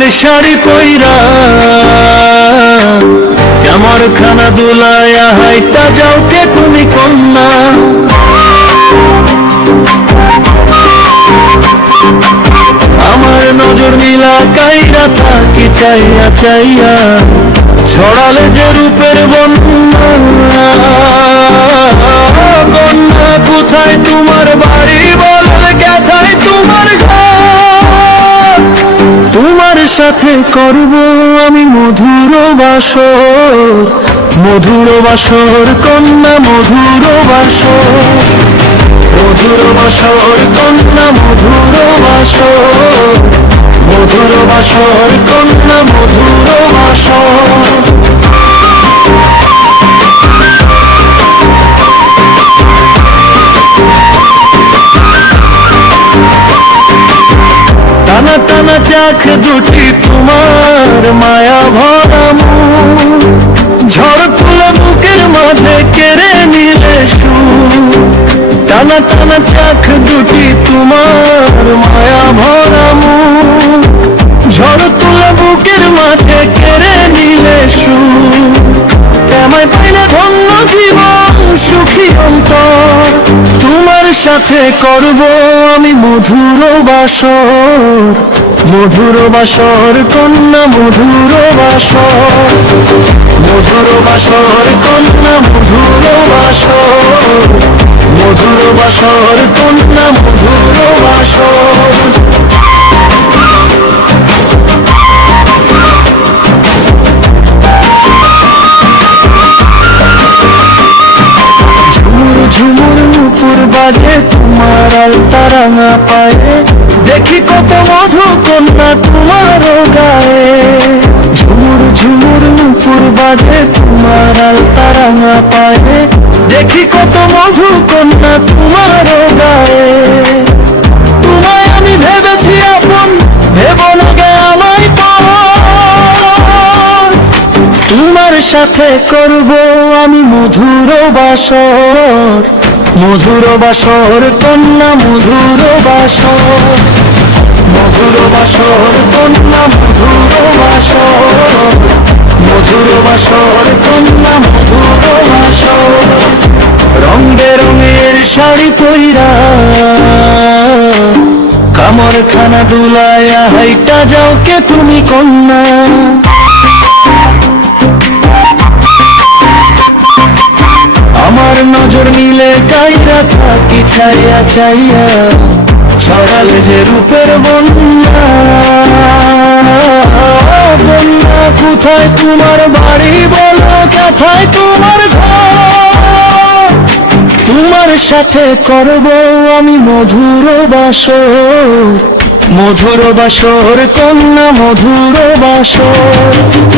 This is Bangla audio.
রঙের শাড়ি পইরা আমার খানা দুলায়া হাইটা যাও কে তুমি কন্যা। আমার নজর নীলা কাইরা থাকি চাইয়া চাইয়া, ছড়ালে যে রূপের বন্যা। কন্যা কোথায় তোমার বাড়ি, বলে কোথায় তোমার ঘর? তোমার সাথে করব আমি মধুর বাসর, মধুর বাসর কন্যা মধুর বাসর, মধুর বাসর কন্যা মধুর বাসর, মধুর বাসর কন্যা মধুর বাসর। টানা টানা চাখ দুটি তোমার মায়া ভরা মুখ, ঝড় তুলে বুকের মাঝে কেড়ে নিলে সুখ। টানা টানা চাখ দুটি তোমার মায়া ভরা মুখ, ঝড় তুলে বুকের মাঝে কেড়ে নিলে সুখ। তোমায় পাইলে ধন্য জীবন সুখী অন্তর, তোমার সাথে করব আমি মধুর বাসর, মধুর বাসর কন্যা মধুর বাসর, মধুর বাসর কন্যা মধুর বাসর, মধুর বাসর কন্যা মধুর বাসর। ঝুমুর নুপুর বাজে তোমার আলতা রাঙা পায়ে, দেখি কত মধু কন্যা তোমার গায়ে। ঝুমুর ঝুমুর নুপুর বাজে তোমার আলতা রাঙা পায়ে, দেখি কত মধু কন্যা তোমার গায়ে। তোমায় আমি ভেবেছি আপন, ভেব না গে আমায় পর। তোমার সাথে করব আমি মধুর বাসর, মধুর বাসর কন্যা মধুর বাসর, মধুর বাসর কন্যা মধুর বাসর, মধুর বাসর কন্যা মধুর বাসর। রং বেরঙের শাড়ি পইরা কামর খানা দুলায়া হাইটা যাও কে তুমি কন্যা। আমার নজর নিলে কাইরা থাকি চাইয়া চাইয়া, ছড়ালে যে রূপের বন্যা। বন্যা কোথায় তোমার বাড়ি, বলো কোথায় তোমার ঘর? তোমার সাথে করব আমি মধুর বাসর, মধুর বাসর কন্যা মধুর বাসর।